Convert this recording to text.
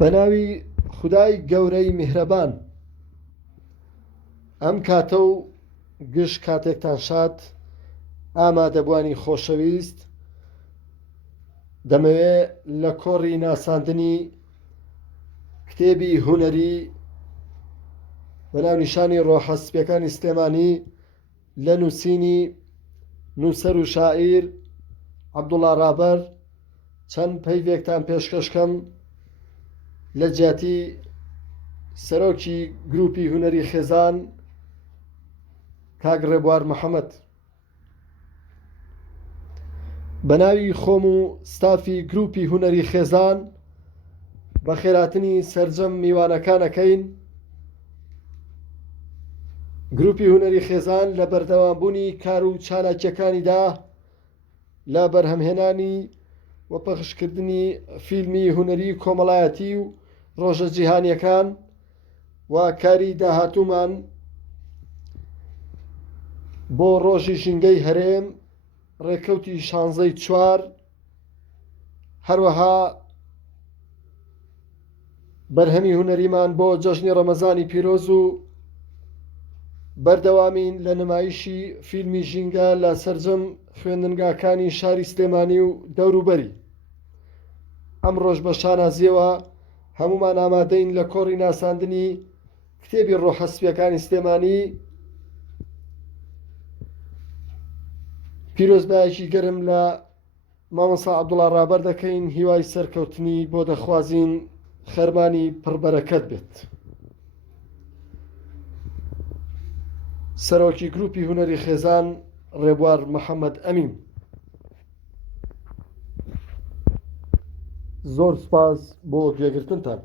بەناوی خودای گەورەی میهرەبان. ئەم کاتە و گشت کاتێکتان شاد ئامادەبوانی خۆشەویست، دەمەوێت لە کۆڕی ناساندنی کتێبی هونەری بەناونیشانی ڕۆحەسپیەکانی سلێمانی لە نووسینی نووسەر و شاعیر عەبدوڵڵا ڕابەر چەند پەیوێکتان پێشکەشکەم لە جیاتی سەرۆکی گروپی هونەری خێزان کاک ڕێبوار محەممەد. بەناوی خۆم و ستافی گروپی هونەری خێزان بە خێراتنی سەرجەم میوانەکانەکەین. گروپی هونەری خێزان لە بەردەوامبوونی کار و چالاکیەکانیدا لە بەرهەمهێنانی و پەخشکردنی فیلمی هونەری کۆمەڵایەتی و ڕۆژە جیهانیەکان و کاری داهاتوومان بۆ ڕۆژی ژینگەی هەرێم ڕێکەوتی 16/4، هەروەها بەرهەمی هونەریمان بۆ جەژنی ڕەمەزانی پیرۆز و بەردەوامین لە نمایشی فیلمی ژینگە لە سەرجەم خوێندنگاکانی شاری سلێمانی و دەوروبەری. ئەم ڕۆژ بە شانازیەوە هەمومان ئامادەین لە کۆڕی ناساندنی کتێبی ڕۆحەسپیەکانی سلێمانی. پیرۆزبایەکی گەرم لە مامۆستا عەبدوڵڵا ڕابەر دەکەین، هیوای سەرکەوتنی بۆ دەخوازین، خەرمانی پڕبەرەکەت بێت. سەرۆکی گروپی هونەری خێزان ڕێبوار محەممەد ئەمین. زۆر سوپاس بۆ گوێگرتنتان.